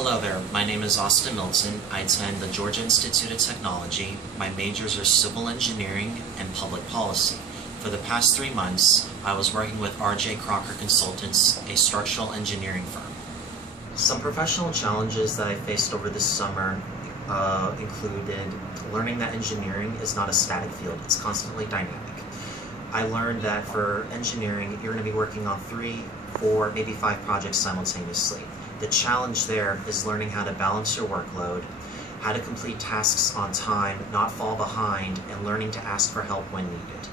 Hello there, my name is Austin Milton. I attend the Georgia Institute of Technology. My majors are civil engineering and public policy. For the past 3 months, I was working with R.J. Crocker Consultants, a structural engineering firm. Some professional challenges that I faced over this summer included learning that engineering is not a static field, it's constantly dynamic. I learned that for engineering, you're going to be working on 3, 4, maybe 5 projects simultaneously. The challenge there is learning how to balance your workload, how to complete tasks on time, not fall behind, and learning to ask for help when needed.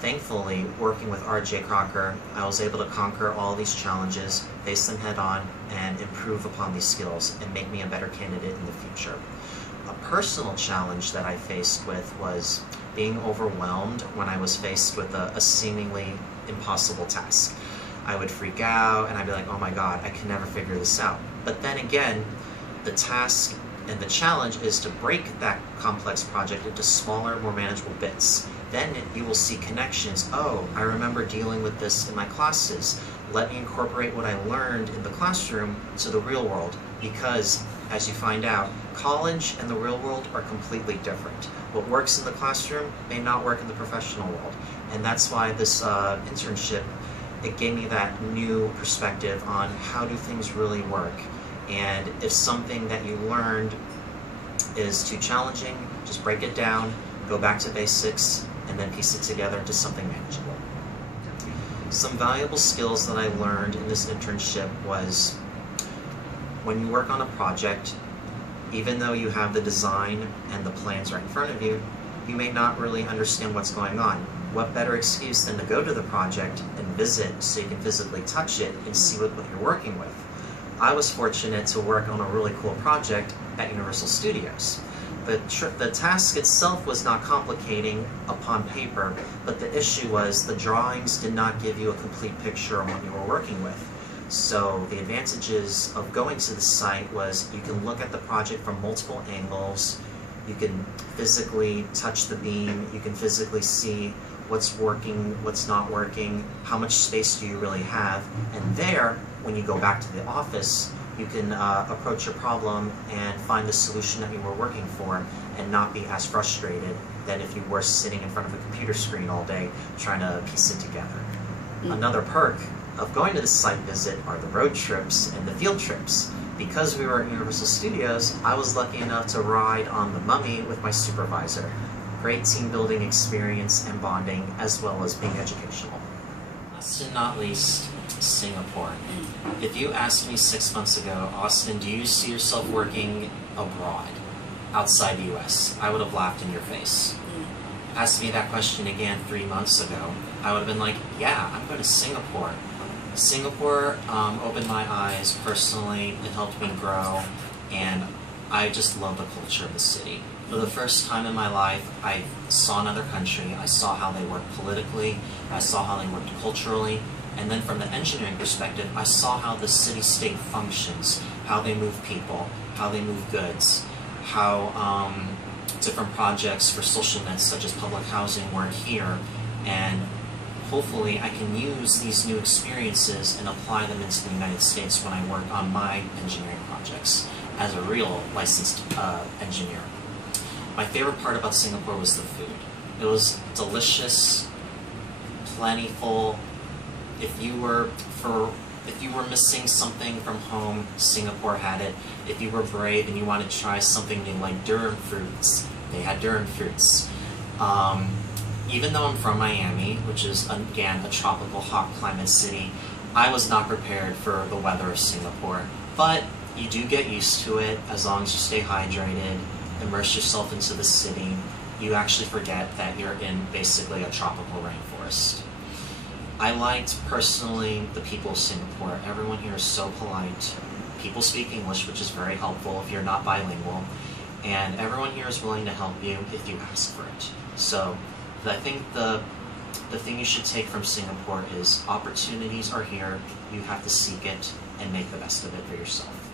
Thankfully, working with R.J. Crocker, I was able to conquer all these challenges, face them head on, and improve upon these skills and make me a better candidate in the future. A personal challenge that I faced with was being overwhelmed when I was faced with a seemingly impossible task. I would freak out and I'd be like, oh my god, I can never figure this out. But then again, the task and the challenge is to break that complex project into smaller, more manageable bits. Then you will see connections. Oh, I remember dealing with this in my classes. Let me incorporate what I learned in the classroom to the real world, because as you find out, college and the real world are completely different. What works in the classroom may not work in the professional world. And that's why this internship, it gave me that new perspective on how do things really work. And if something that you learned is too challenging, just break it down, go back to basics, and then piece it together into something manageable. Some valuable skills that I learned in this internship was when you work on a project, even though you have the design and the plans right in front of you, you may not really understand what's going on. What better excuse than to go to the project and visit so you can physically touch it and see what you're working with. I was fortunate to work on a really cool project at Universal Studios. The task itself was not complicating upon paper, but the issue was the drawings did not give you a complete picture of what you were working with. So the advantages of going to the site was you can look at the project from multiple angles, you can physically touch the beam, you can physically see what's working, what's not working, how much space do you really have, and there, when you go back to the office, you can approach your problem and find the solution that you were working for and not be as frustrated than if you were sitting in front of a computer screen all day trying to piece it together. Another perk of going to the site visit are the road trips and the field trips. Because we were at Universal Studios, I was lucky enough to ride on the Mummy with my supervisor. Great team building experience and bonding, as well as being educational. Last and not least, Singapore. If you asked me 6 months ago, Austin, do you see yourself working abroad, outside the US? I would have laughed in your face. Asked me that question again 3 months ago, I would have been like, yeah, I'm going to Singapore. Singapore opened my eyes personally, it helped me grow, and I just love the culture of the city. For the first time in my life, I saw another country, I saw how they worked politically, I saw how they worked culturally, and then from the engineering perspective, I saw how the city-state functions, how they move people, how they move goods, how different projects for social nets such as public housing work here, and hopefully I can use these new experiences and apply them into the United States when I work on my engineering projects as a real licensed engineer. My favorite part about Singapore was the food. It was delicious, plentiful. If you were missing something from home, Singapore had it. If you were brave and you wanted to try something new like durian fruits, they had durian fruits. Even though I'm from Miami, which is again a tropical hot climate city, I was not prepared for the weather of Singapore. But you do get used to it as long as you stay hydrated, immerse yourself into the city. You actually forget that you're in basically a tropical rainforest. I liked personally the people of Singapore. Everyone here is so polite. People speak English, which is very helpful if you're not bilingual. And everyone here is willing to help you if you ask for it. So I think the thing you should take from Singapore is opportunities are here, you have to seek it and make the best of it for yourself.